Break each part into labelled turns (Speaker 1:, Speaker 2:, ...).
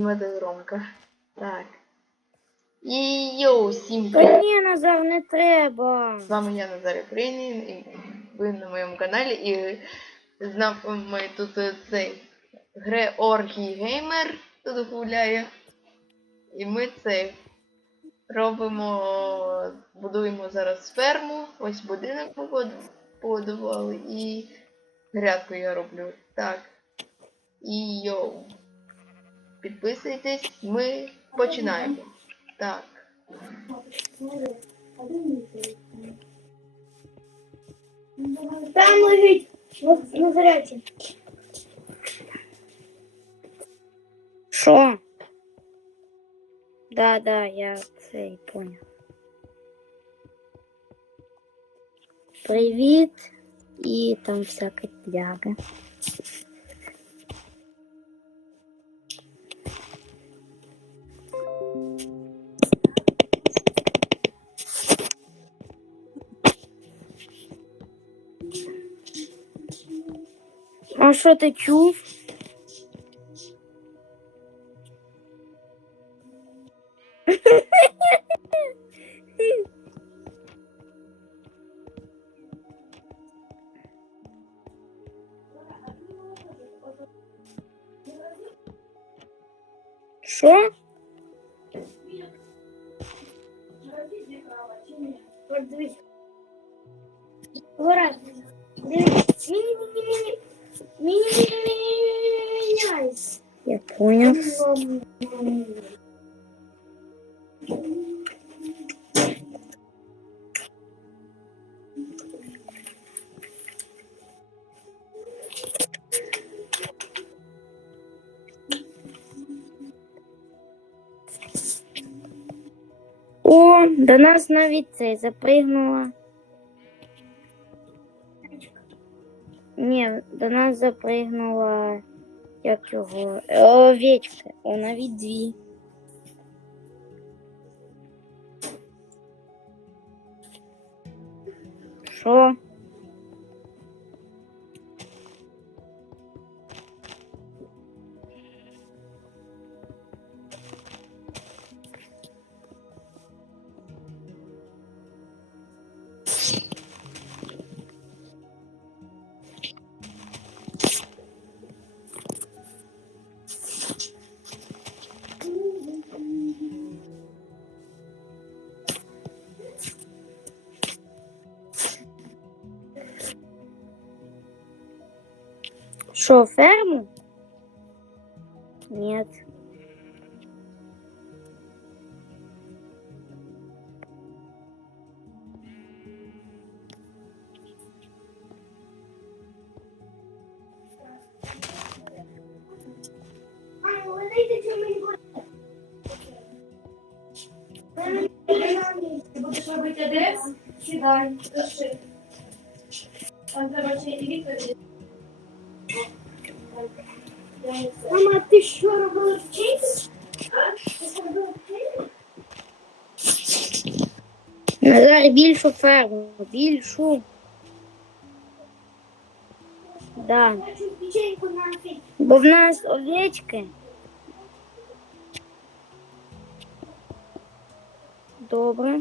Speaker 1: Мати громко. Так. Йоу, всім
Speaker 2: Та
Speaker 1: привіт!
Speaker 2: ні, Назар, не треба.
Speaker 1: З вами я Назар Українін, і ви на моєму каналі. І з нами тут е, цей Греоргій Геймер тут гуляє. І ми це робимо, будуємо зараз ферму. Ось будинок ми побуд- побудували і грядку я роблю. Так. І йоу. Підписуйтесь, ми починаємо. Так.
Speaker 3: Там лежить на, на заряді.
Speaker 2: Що? Да, да, я це і понял. Привіт. І там всяка тяга. А що ти чув? Що?
Speaker 3: От дивись. Гора. Дивись. Міні-міні-міні.
Speaker 2: Я понял. О, до нас навіть цей запригнула. Ні, до нас запригнула. Як його? Е, Овечка. О, навіть дві. Що? Что, ферму? Нет.
Speaker 3: Буде?
Speaker 4: Будеш робити? Сідай, пиши. Там треба і відповіді.
Speaker 3: Мама, ти що робила вчитись?
Speaker 2: Назар більшу ферму, більшу. Да. Бо в нас овечки. Добре.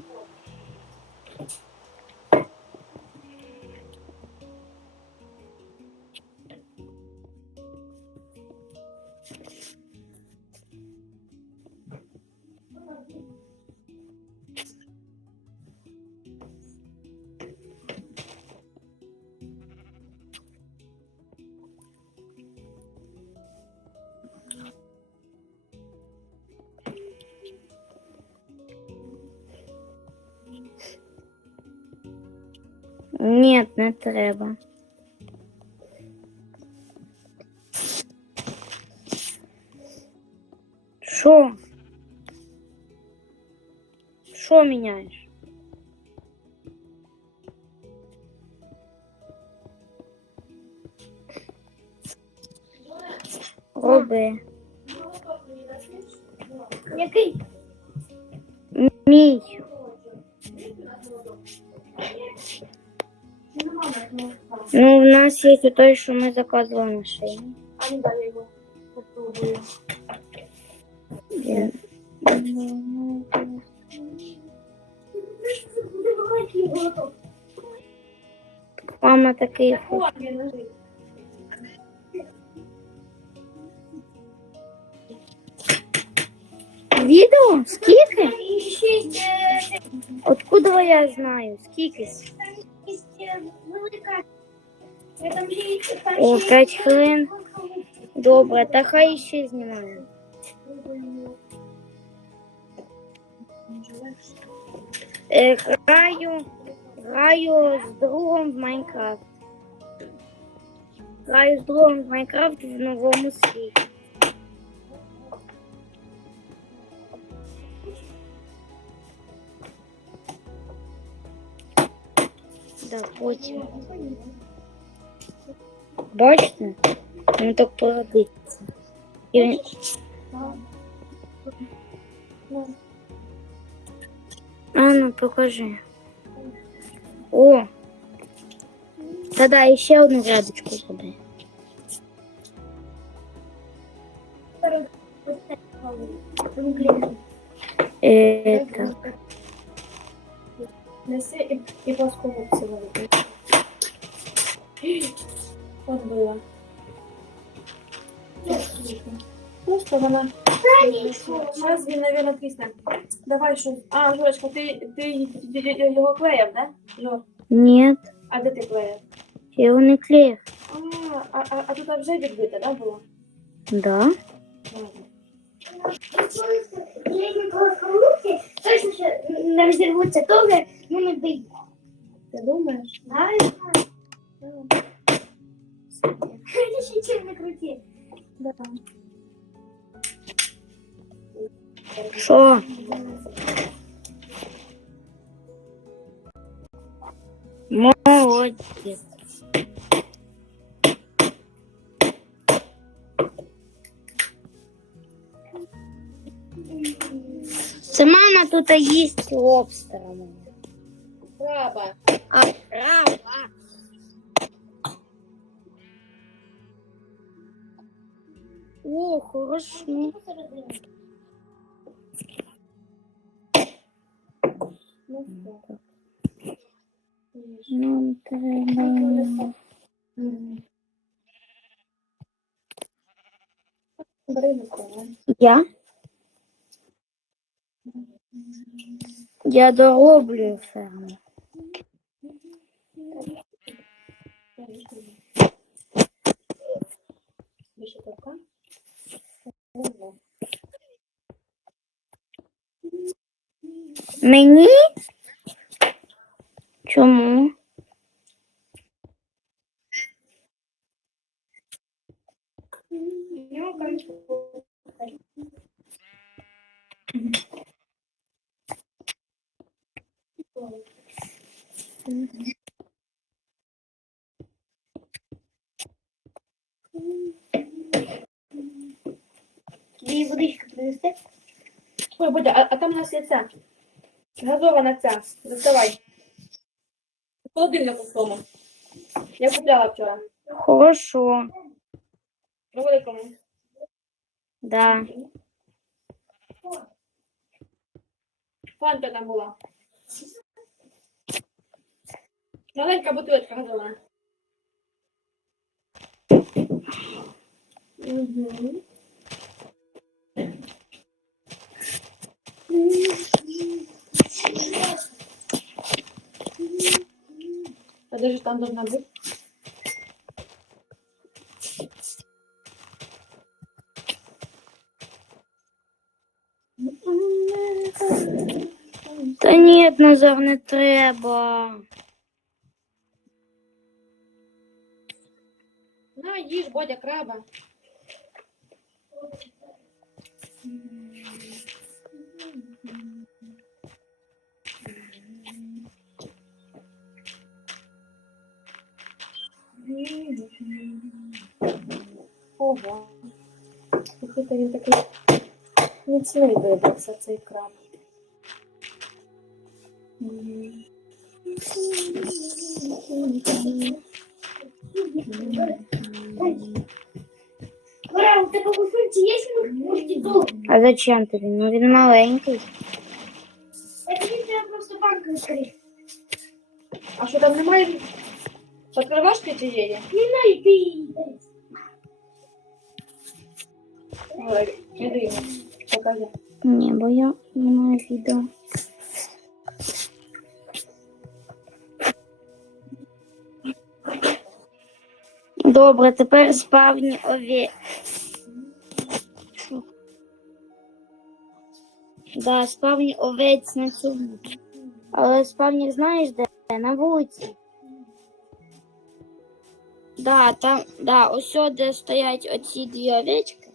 Speaker 2: Ні, не треба. Що? Що міняєш? Нас є той, що ми заказували на шиї.
Speaker 4: А не далі його попробую.
Speaker 2: Мама такий. Відео? Скільки? Откуда я знаю? Скільки? О,
Speaker 3: ще є-
Speaker 2: 5 хвилин. Добре, та хай ще знімаю. Е, граю, граю з другом в Майнкрафт. Граю з другом в Майнкрафт в новому світі. Да, потім. Бачите? Ну так породиться. І... він- А ну покажи. О! Та-да, і ще одну грядочку зроби. Е, так.
Speaker 4: Неси і, і плоскому цілувати. Було. Просто вона. Зараз він, мабуть, трісне. Давай що. А, Жорочка, ти, ти його клеїв, да? Жор,
Speaker 2: Ні,
Speaker 4: а де ти клеїв?
Speaker 2: я його не клеїв.
Speaker 4: А, а, а, а тут вже відбите, да, було?
Speaker 2: Да?
Speaker 3: Если колоколухи, точно не розірвуться добре, ну не.
Speaker 4: Ти думаєш?
Speaker 3: Знаєш? Ти ще чим не круті.
Speaker 4: Да.
Speaker 2: Що? Молодець. Це мама тут їсть лобстера. моя.
Speaker 4: Краба.
Speaker 2: А, крава. О, хорошо.
Speaker 4: Ну.
Speaker 2: Нам треба.
Speaker 4: Бери на коло.
Speaker 2: Я? Я дороблю ферму.
Speaker 4: Більше така.
Speaker 2: Мені? Чому?
Speaker 3: Дві
Speaker 4: Ой, Бодя, а, а там у нас є ця. Газована ця. Доставай. Холодильник пустому. Я купляла вчора.
Speaker 2: Хорошо.
Speaker 4: У великому.
Speaker 2: Да.
Speaker 4: Фанта там була. Маленька бутилочка газована. Угу. А де ж там должна бути?
Speaker 2: Та ні, Назар, не треба.
Speaker 4: На, їж, Бодя, краба. Ого. Слухайте, він такий міцний вибрався цей краб.
Speaker 3: Бра, у тебе в ушульці є мультидол?
Speaker 2: А зачем тобі? Ну він маленький.
Speaker 3: Это не треба просто банк відкрити.
Speaker 4: А що там немає? Покривашки цієї?
Speaker 3: Не дай.
Speaker 4: Ой, іди йому. Покажи.
Speaker 2: Ні, бо я не маю відео. Добре, тепер спавні ові. Да, спавні овець на цьому. Але спавні знаєш де? На вулиці. Да, там, да, ось де стоять оці дві овечки.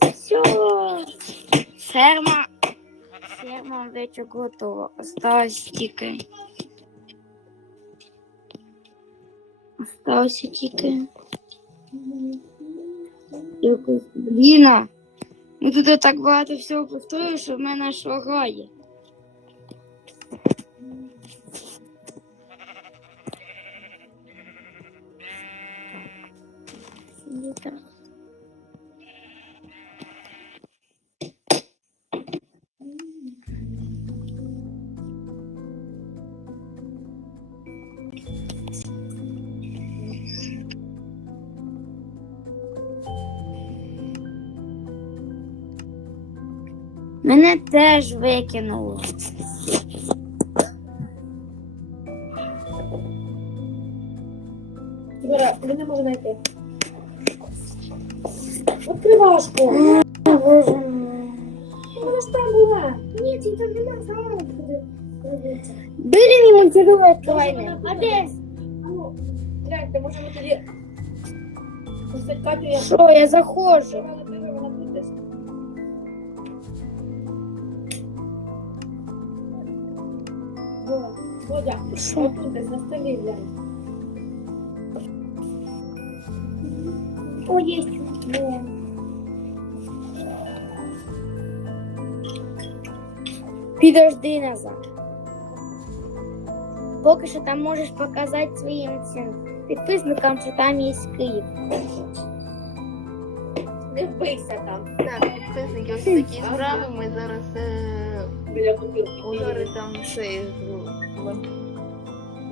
Speaker 2: Все. Ферма. Ферма овечок готова. Осталось тільки. Осталося тільки. Якось. Бліна. Ну тут так багато всього построїв, що в мене аж лагає. Мене теж викинуло.
Speaker 4: Збира, він не може знайти. Відкривашку.
Speaker 2: Боже мой.
Speaker 4: Вона ж там була.
Speaker 3: Ні, ти там нема, сама буде.
Speaker 2: Бери мені монтирую, відкривай.
Speaker 3: А де?
Speaker 4: Гляньте, може ми тоді... Я...
Speaker 2: Що, я заходжу.
Speaker 4: Водя,
Speaker 2: Що?
Speaker 4: отут десь на столі глянь.
Speaker 3: О, є.
Speaker 4: Ну,
Speaker 2: Підожди назад. Поки що там можеш показати своїм цим підписникам, що там є Київ.
Speaker 4: не вбийся там,
Speaker 1: Так, підписники, ось такі справи. Ми зараз е,
Speaker 4: біля купілки.
Speaker 1: Удари там це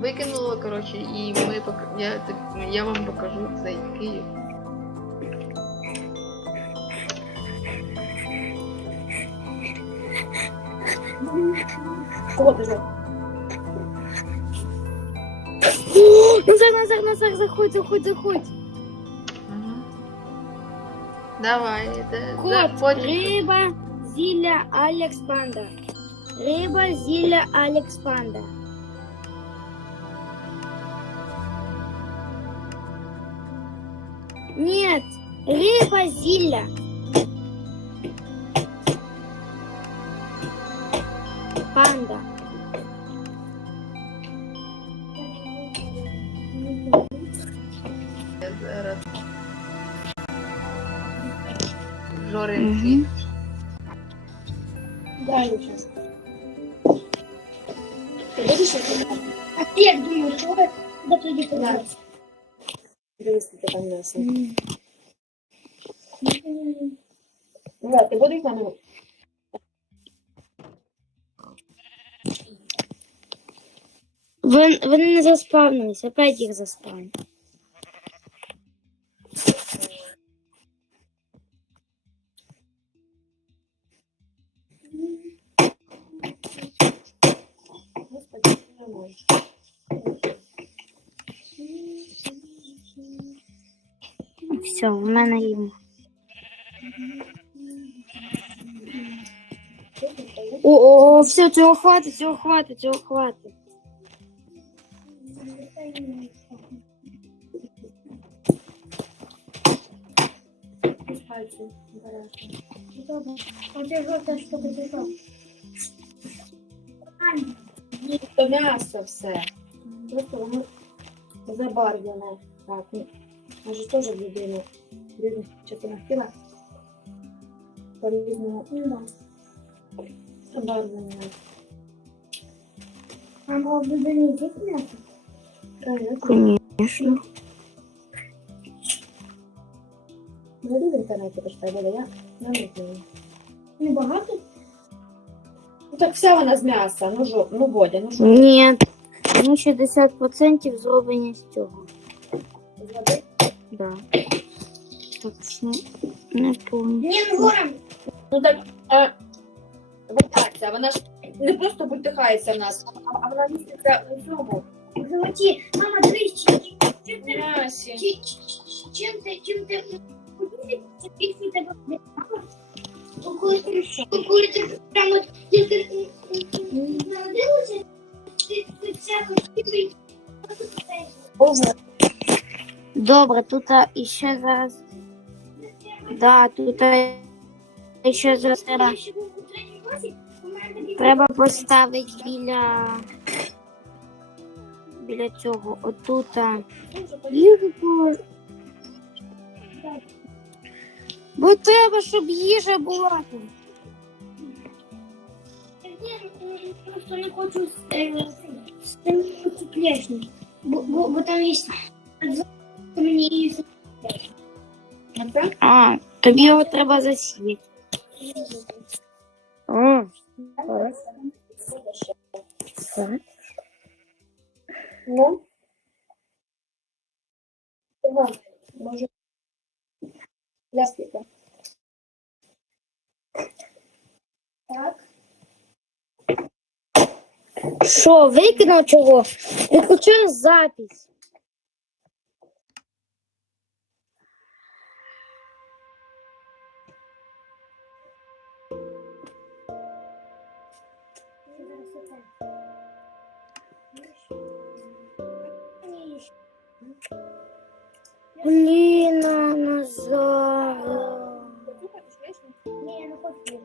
Speaker 1: викинуло, коротше, і ми пок- я, так- я вам покажу цей Київ.
Speaker 4: Кого ти ж?
Speaker 2: Назар, Назар, Назар, заходь, заходь, заходь.
Speaker 1: Мгм. Давай, де,
Speaker 2: Кот,
Speaker 1: заходь.
Speaker 2: риба, зілля, Алекс Панда. Риба, зілля, Алекс Панда. Нет, рыба, зілля.
Speaker 4: М'ясо. Ля, ти будеш на мене?
Speaker 2: Вони не заспавнились, опять їх заспавнили. Все, в мене їм. О, о, о, все, цього хватить, цього хватить, цього хватить.
Speaker 4: Ні, м'ясо все. Просто воно забарвлене. Так, ну, може теж в людину. Різних частинах тіла. По-різному
Speaker 3: Ну, да.
Speaker 4: забарвлене.
Speaker 3: Мама, вы донесите мясо?
Speaker 2: Конечно.
Speaker 4: Зайди в інтернеті, почитай, буде, я не знаю.
Speaker 3: Небагато?
Speaker 4: Ну так вся вона з м'яса, ну жо, ну Бодя, ну жо.
Speaker 2: Ні. Ну, 60% зроблені з цього.
Speaker 4: З води.
Speaker 2: Да. Так що не помню.
Speaker 3: Не, ну гором.
Speaker 4: Ну так, е, вертаться, вона ж не просто бутихається в нас, а, а вона міститься у цьому.
Speaker 3: В животе. Мама, дивись, чем чем ты...
Speaker 4: М'ясі.
Speaker 3: чи- чи- Чем ты... Чем ты... Пикни тебе коли коли ти прямо тільки
Speaker 2: Добре, тут а, іще зараз. Да, тут іще зараз треба, треба поставити біля. Біля цього. Отут. Бо треба, щоб їжа була.
Speaker 3: Я просто не хочу з е, тим цю. Бо, бо, бо там є мені її
Speaker 4: Оце?
Speaker 2: А, тобі його треба засіяти. О, так.
Speaker 4: Ну. Ага, може. Скільки?
Speaker 3: Так.
Speaker 2: Що, викинув чого? Виключай запись. Блін, Назар.
Speaker 3: Ні, я не хочу.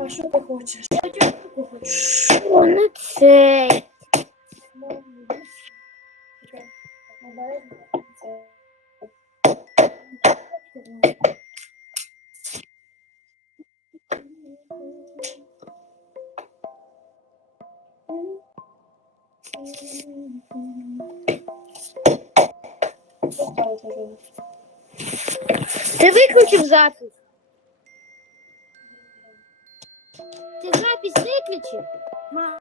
Speaker 4: А що ти хочеш?
Speaker 2: Що не цей? Ти запись? Ты запись виключив? Ма-